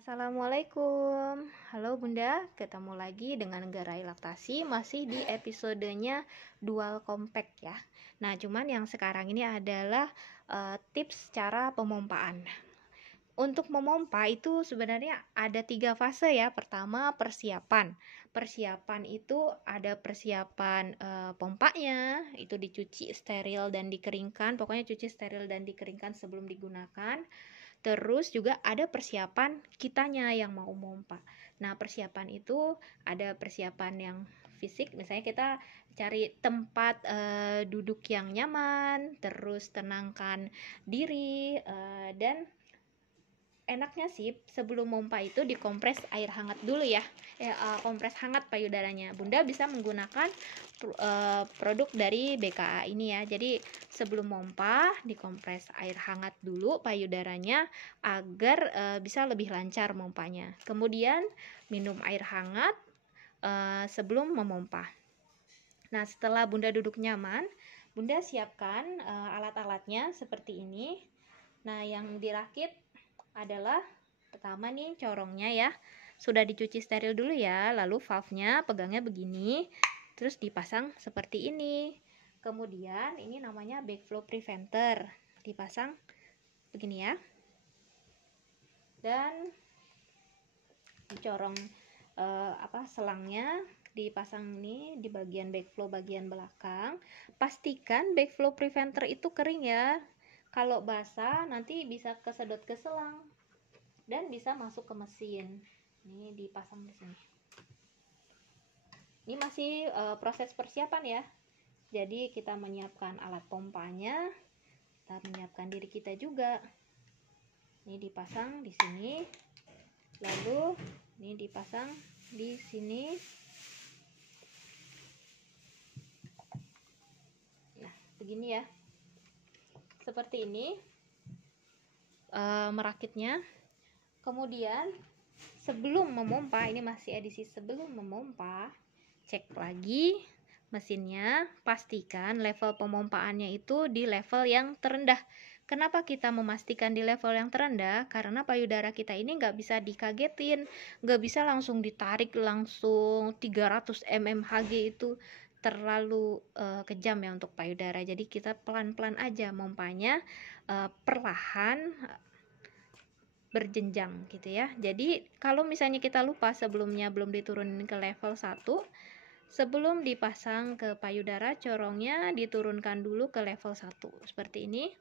Assalamualaikum. Halo Bunda, ketemu lagi dengan Gerai Laktasi, masih di episodenya Dual Compact ya. Nah, cuman yang sekarang ini adalah tips cara pemompaan. Untuk memompa itu sebenarnya ada 3 fase ya. Pertama, persiapan. Persiapan itu ada persiapan pompanya, itu dicuci steril dan dikeringkan. Pokoknya cuci steril dan dikeringkan sebelum digunakan. Terus juga ada persiapan kitanya yang mau mompa. Nah, persiapan itu ada persiapan yang fisik, misalnya kita cari tempat duduk yang nyaman, terus tenangkan diri, dan enaknya sih sebelum mompa itu dikompres air hangat dulu ya. Kompres hangat payudaranya. Bunda bisa menggunakan produk dari BKA ini ya. Jadi sebelum mompa dikompres air hangat dulu payudaranya agar bisa lebih lancar mompanya. Kemudian minum air hangat sebelum memompa. Nah, setelah Bunda duduk nyaman, Bunda siapkan alat-alatnya seperti ini. Nah, yang dirakit adalah pertama nih corongnya ya, sudah dicuci steril dulu ya, lalu valve-nya pegangnya begini, terus dipasang seperti ini. Kemudian ini namanya backflow preventer, dipasang begini ya, dan dicorong selangnya dipasang ini di bagian backflow bagian belakang. Pastikan backflow preventer itu kering ya. Kalau basah nanti bisa kesedot ke selang dan bisa masuk ke mesin. Ini dipasang di sini. Ini masih proses persiapan ya. Jadi kita menyiapkan alat pompanya, kita menyiapkan diri kita juga. Ini dipasang di sini. Lalu ini dipasang di sini. Nah, begini ya. Seperti ini merakitnya. Kemudian sebelum memompa, ini masih edisi sebelum memompa, cek lagi mesinnya, pastikan level pemompaannya itu di level yang terendah. Kenapa kita memastikan di level yang terendah? Karena payudara kita ini nggak bisa dikagetin, nggak bisa langsung ditarik langsung 300 mmHg, itu terlalu kejam ya untuk payudara. Jadi kita pelan-pelan aja mompanya, perlahan, berjenjang gitu ya. Jadi kalau misalnya kita lupa sebelumnya belum diturunin ke level 1, sebelum dipasang ke payudara, corongnya diturunkan dulu ke level 1 seperti ini.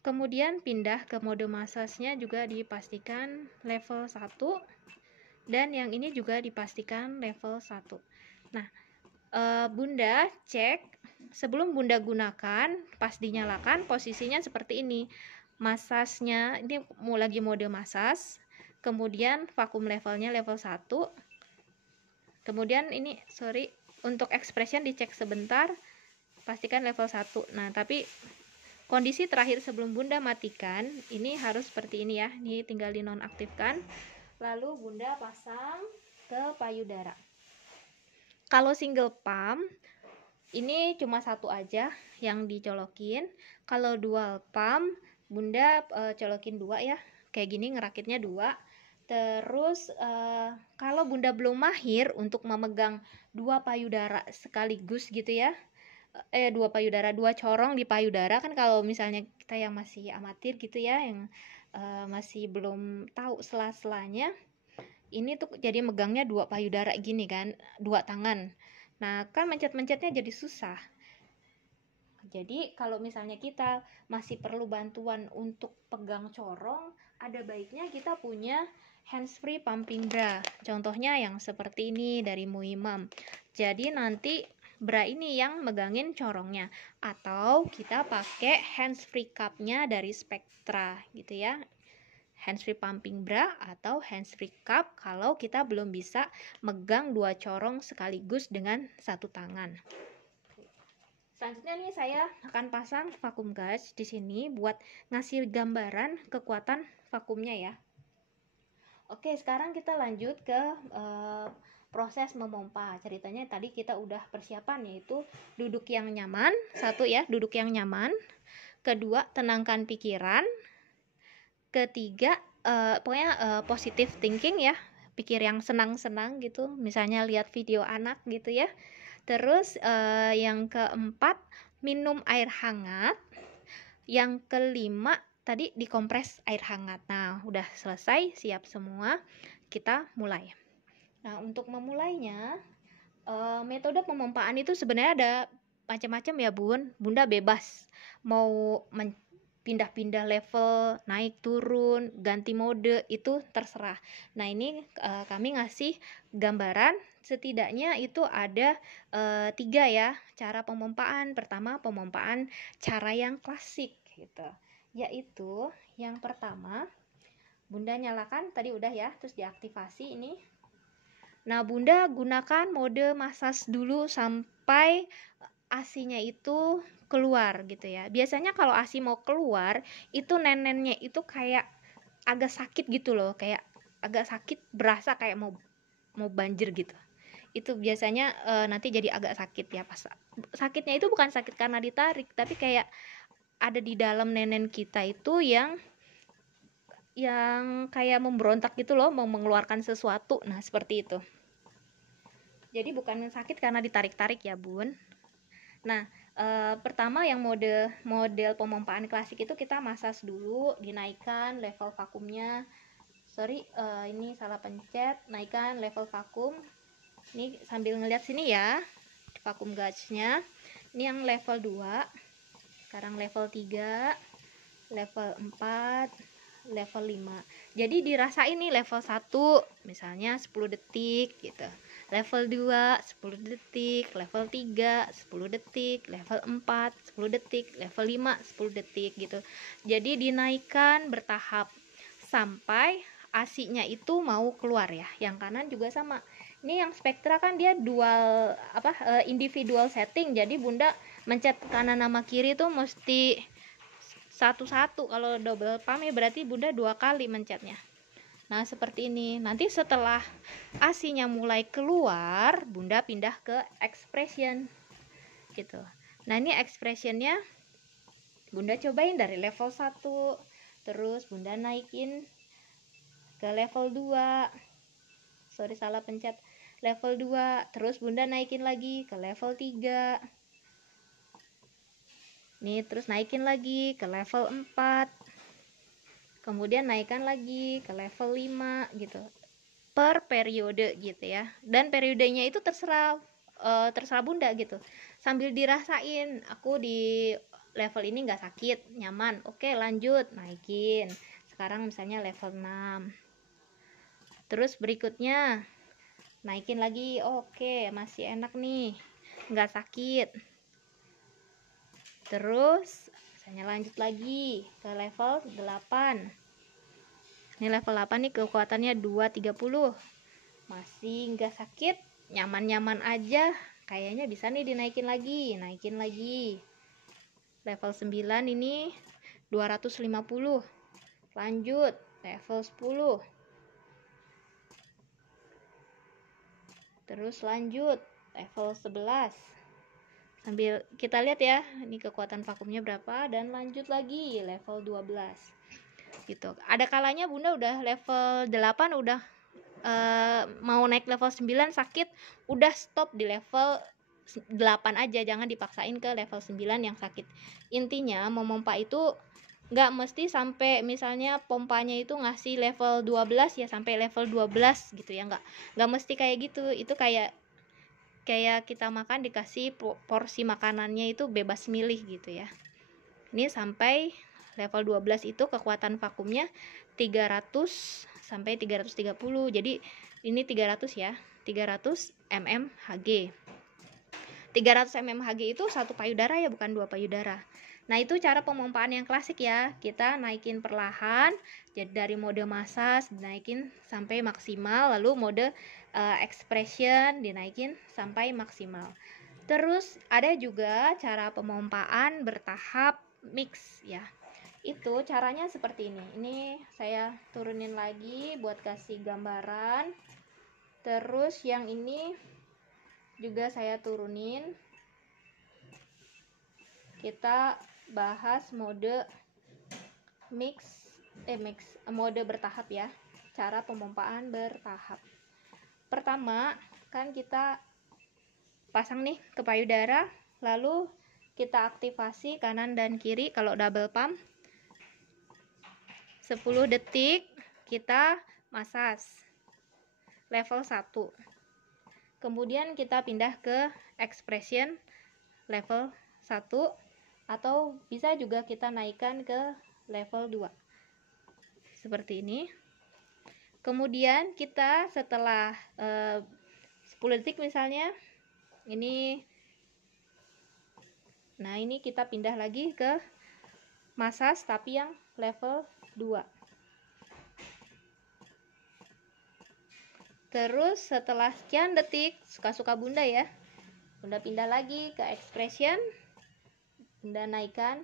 Kemudian pindah ke mode masasnya juga dipastikan level 1, dan yang ini juga dipastikan level 1. Nah, Bunda cek sebelum Bunda gunakan, pas dinyalakan posisinya seperti ini. Masasnya ini lagi mode masas, kemudian vakum levelnya level 1. Kemudian ini untuk expression dicek sebentar, pastikan level 1. Nah, tapi kondisi terakhir sebelum Bunda matikan ini harus seperti ini ya. Ini tinggal dinonaktifkan, lalu Bunda pasang ke payudara. Kalau single pump ini cuma satu aja yang dicolokin. Kalau dual pump Bunda colokin 2 ya. Kayak gini ngerakitnya 2. Terus kalau Bunda belum mahir untuk memegang 2 payudara sekaligus gitu ya. 2 payudara, 2 corong di payudara, kan kalau misalnya kita yang masih amatir gitu ya, yang masih belum tahu sela-selanya, ini tuh jadi megangnya 2 payudara gini kan, 2 tangan. Nah, kan mencet-mencetnya jadi susah. Jadi kalau misalnya kita masih perlu bantuan untuk pegang corong, ada baiknya kita punya hands-free pumping bra. Contohnya yang seperti ini dari Muimam. Jadi nanti bra ini yang megangin corongnya, atau kita pakai hands-free cup-nya dari Spectra gitu ya. Hands-free pumping bra atau hands-free cup kalau kita belum bisa megang 2 corong sekaligus dengan 1 tangan. Selanjutnya nih saya akan pasang vakum gas di sini buat ngasih gambaran kekuatan vakumnya ya. Oke, sekarang kita lanjut ke proses memompa. Ceritanya tadi kita udah persiapan, yaitu duduk yang nyaman. 1 ya, duduk yang nyaman. Kedua, tenangkan pikiran. Ketiga, pokoknya positive thinking ya, pikir yang senang-senang gitu, misalnya lihat video anak gitu ya. Terus yang keempat, minum air hangat. Yang kelima tadi dikompres air hangat. Nah, udah selesai, siap semua, kita mulai. Nah, untuk memulainya, metode pemompaan itu sebenarnya ada macam-macam ya Bun. Bunda bebas mau pindah-pindah level, naik turun, ganti mode, itu terserah. Nah, ini kami ngasih gambaran, setidaknya itu ada 3 ya cara pemompaan. Pertama, pemompaan cara yang klasik gitu, yaitu yang pertama, Bunda nyalakan tadi udah ya, terus diaktifasi ini. Nah, Bunda gunakan mode massage dulu sampai ASI-nya itu keluar gitu ya. Biasanya kalau ASI mau keluar, itu nenennya itu kayak agak sakit gitu loh, kayak agak sakit, berasa kayak mau banjir gitu. Itu biasanya nanti jadi agak sakit ya. Pas sakitnya itu bukan sakit karena ditarik, tapi kayak ada di dalam nenen kita itu yang kayak memberontak gitu loh, mau mengeluarkan sesuatu. Nah, seperti itu. Jadi bukan sakit karena ditarik-tarik ya Bun. Nah, pertama yang model pemompaan klasik itu kita massage dulu, dinaikkan level vakumnya. Sorry, ini salah pencet. Naikkan level vakum. Ini sambil ngeliat sini ya, vakum gauge-nya. Ini yang level 2. Sekarang level 3, level 4, level 5. Jadi dirasain nih level 1 misalnya 10 detik gitu. Level 2 10 detik, level 3 10 detik, level 4 10 detik, level 5 10 detik gitu. Jadi dinaikkan bertahap sampai ASI-nya itu mau keluar ya. Yang kanan juga sama. Ini yang Spectra kan dia dual individual setting. Jadi Bunda mencet kanan sama kiri tuh mesti satu-satu. Kalau double pump ya berarti Bunda 2 kali mencetnya. Nah, seperti ini. Nanti setelah ASI-nya mulai keluar, Bunda pindah ke expression gitu. Nah, ini expressionnya Bunda cobain dari level 1, terus Bunda naikin ke level 2. Sorry, salah pencet. Level 2, terus Bunda naikin lagi ke level 3. Nih, terus naikin lagi ke level 4. Kemudian naikkan lagi ke level 5 gitu. Per periode gitu ya. Dan periodenya itu terserah Bunda gitu. Sambil dirasain, aku di level ini nggak sakit, nyaman. Oke, lanjut, naikin. Sekarang misalnya level 6. Terus berikutnya naikin lagi. Oke, masih enak nih, nggak sakit. Terus misalnya lanjut lagi ke level 8. Ini level 8 nih, kekuatannya 230. Masih nggak sakit, nyaman-nyaman aja. Kayaknya bisa nih dinaikin lagi, naikin lagi. Level 9 ini 250. Lanjut level 10. Terus lanjut level 11. Sambil kita lihat ya, ini kekuatan vakumnya berapa, dan lanjut lagi level 12. Gitu. Ada kalanya Bunda udah level 8, udah mau naik level 9 sakit, udah stop di level 8 aja, jangan dipaksain ke level 9 yang sakit. Intinya memompa itu nggak mesti sampai misalnya pompanya itu ngasih level 12 ya sampai level 12 gitu ya, nggak mesti kayak gitu. Itu kayak kita makan dikasih porsi makanannya itu bebas milih gitu ya. Ini sampai level 12 itu kekuatan vakumnya 300 sampai 330. Jadi ini 300 ya, 300 mmHg. 300 mmHg itu satu payudara ya, bukan 2 payudara. Nah, itu cara pemompaan yang klasik ya. Kita naikin perlahan, jadi dari mode massage dinaikin sampai maksimal, lalu mode expression dinaikin sampai maksimal. Terus ada juga cara pemompaan bertahap mix ya. Itu caranya seperti ini. Ini saya turunin lagi buat kasih gambaran. Terus yang ini juga saya turunin. Kita bahas mode mix mode bertahap ya. Cara pemompaan bertahap. Pertama, kan kita pasang nih ke payudara, lalu kita aktivasi kanan dan kiri kalau double pump. 10 detik kita masas level 1. Kemudian kita pindah ke expression level 1, atau bisa juga kita naikkan ke level 2 seperti ini. Kemudian kita setelah 10 detik misalnya ini, nah ini kita pindah lagi ke masas tapi yang level 2. Terus setelah sekian detik, suka-suka bunda ya, bunda pindah lagi ke expression, bunda naikkan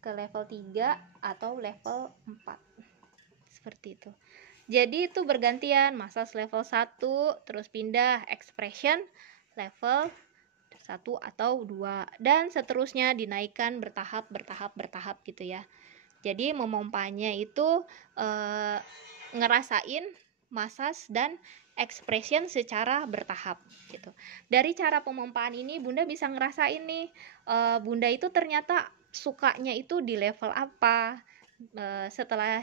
ke level 3 atau level 4 seperti itu. Jadi itu bergantian, masas level 1 terus pindah expression level 1 atau 2, dan seterusnya dinaikkan bertahap gitu ya. Jadi memompanya itu ngerasain masas dan expression secara bertahap gitu. Dari cara pemompaan ini bunda bisa ngerasain nih, bunda itu ternyata sukanya itu di level apa. Setelah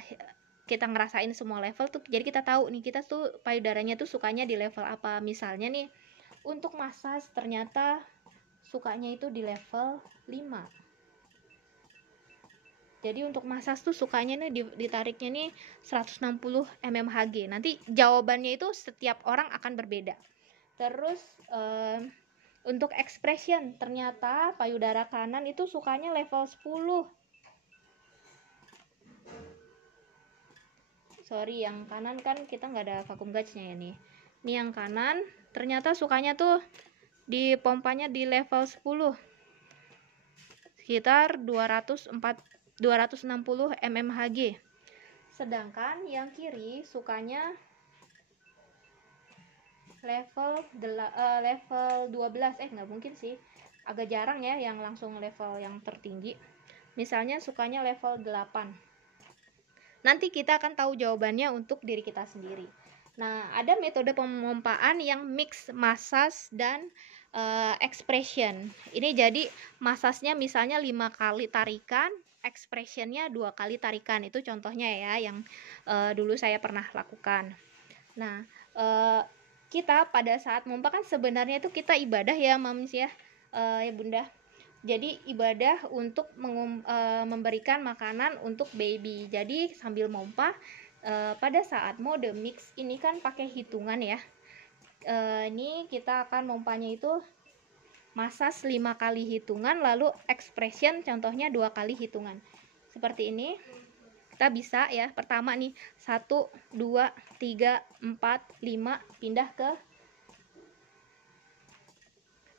kita ngerasain semua level tuh, jadi kita tahu nih kita tuh payudaranya tuh sukanya di level apa. Misalnya nih untuk masas ternyata sukanya itu di level 5. Jadi untuk masas tuh sukanya nih ditariknya nih 160 mmHg. Nanti jawabannya itu setiap orang akan berbeda. Terus untuk expression ternyata payudara kanan itu sukanya level 10. Sorry, yang kanan kan kita nggak ada vacuum gauge-nya ya nih. Ini yang kanan ternyata sukanya tuh di pompanya di level 10. Sekitar 260 mmHg. Sedangkan yang kiri sukanya level 12. Nggak mungkin sih, agak jarang ya yang langsung level yang tertinggi. Misalnya sukanya level 8. Nanti kita akan tahu jawabannya untuk diri kita sendiri. Nah, ada metode pemompaan yang mix masas dan expression. Ini jadi masasnya misalnya 5 kali tarikan, expressionnya 2 kali tarikan. Itu contohnya ya yang dulu saya pernah lakukan. Nah, kita pada saat mompa kan sebenarnya itu kita ibadah ya mams ya, ya bunda. Jadi ibadah untuk memberikan makanan untuk baby. Jadi sambil mompa pada saat mode mix ini kan pakai hitungan ya. Ini kita akan mompanya itu masas 5 kali hitungan, lalu expression contohnya 2 kali hitungan seperti ini. Kita bisa ya, pertama nih 1, 2, 3, 4, 5 pindah ke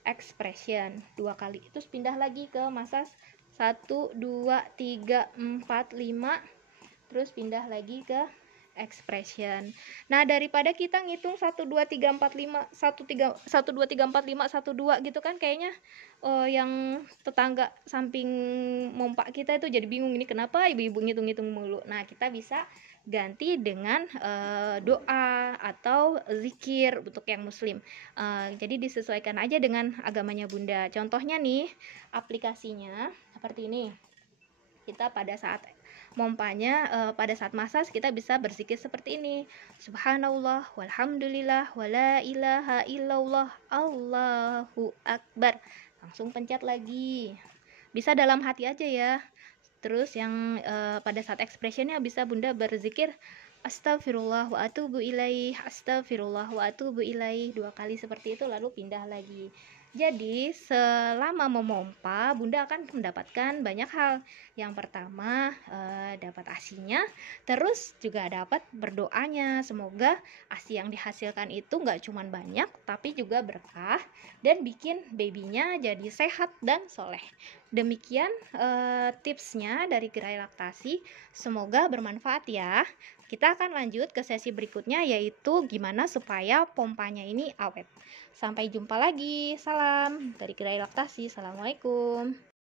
expression 2 kali, terus pindah lagi ke masas 1, 2, 3, 4, 5, terus pindah lagi ke expression. Nah, daripada kita ngitung 1 2 3 4 5 1 2 3 4 5 1 2 gitu kan, kayaknya yang tetangga samping mompa kita itu jadi bingung, ini kenapa ibu-ibu ngitung-ngitung mulu. Nah, kita bisa ganti dengan doa atau zikir untuk yang muslim. Jadi disesuaikan aja dengan agamanya bunda. Contohnya nih aplikasinya seperti ini. Kita pada saat mompanya, pada saat masas kita bisa berzikir seperti ini, subhanallah walhamdulillah wala ilaha illallah allahu akbar. Langsung pencet lagi, bisa dalam hati aja ya. Terus yang pada saat expressionnya bisa bunda berzikir astagfirullah wa atubu ilaih, astagfirullah wa atubu ilaih 2 kali seperti itu, lalu pindah lagi. Jadi selama memompa bunda akan mendapatkan banyak hal. Yang pertama dapat asinya, terus juga dapat berdoanya. Semoga asi yang dihasilkan itu nggak cuma banyak tapi juga berkah dan bikin babynya jadi sehat dan soleh. Demikian tipsnya dari gerai laktasi, semoga bermanfaat ya. Kita akan lanjut ke sesi berikutnya, yaitu gimana supaya pompanya ini awet. Sampai jumpa lagi. Salam dari gerai laktasi. Assalamualaikum.